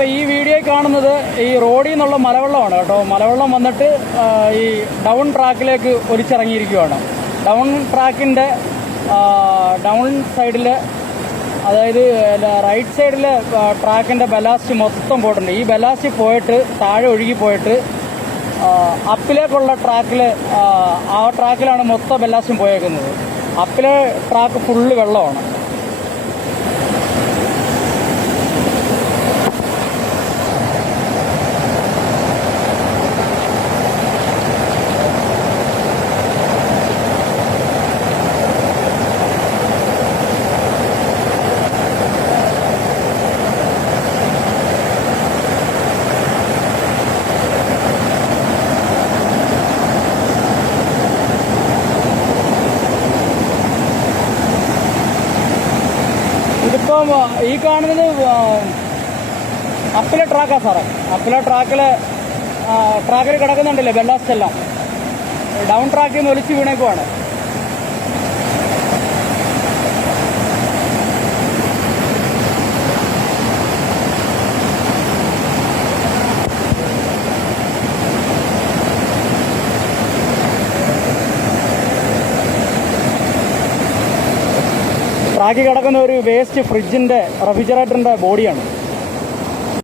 ഇപ്പോൾ ഈ വീഡിയോ കാണുന്നത് ഈ റോഡിൽ നിന്നുള്ള മലവെള്ളമാണ് കേട്ടോ. മലവെള്ളം വന്നിട്ട് ഈ ഡൗൺ ട്രാക്കിലേക്ക് ഒലിച്ചിറങ്ങിയിരിക്കുകയാണ്. ഡൗൺ ട്രാക്കിൻ്റെ ഡൗൺ സൈഡിൽ, അതായത് റൈറ്റ് സൈഡിൽ ട്രാക്കിൻ്റെ ബലാസ്റ്റ് മൊത്തം പോയിട്ടുണ്ട്. ഈ ബലാസ്റ്റ് പോയിട്ട് താഴെ ഒഴുകി പോയിട്ട് അപ്പിലേക്കുള്ള ട്രാക്കിൽ, ആ ട്രാക്കിലാണ് മൊത്തം ബലാസ്റ്റും പോയേക്കുന്നത്. അപ്പിലെ ട്രാക്ക് ഫുള്ള് വെള്ളമാണ്. ഇതിപ്പം ഈ കാണുന്നത് അപ്പിലെ ട്രാക്കാണ് സാറേ. അപ്പിലെ ട്രാക്കിൽ കിടക്കുന്നുണ്ടല്ലോ ബെല്ലാസ്റ്റ് എല്ലാം. ഡൗൺ ട്രാക്കിൽ നിന്ന് ഒലിച്ച് വീണേക്കുവാണ്. ട്രാക്കിൽ കിടക്കുന്ന ഒരു വേസ്റ്റ് ഫ്രിഡ്ജിൻ്റെ റെഫ്രിജറേറ്ററിൻ്റെ ബോഡിയാണ്.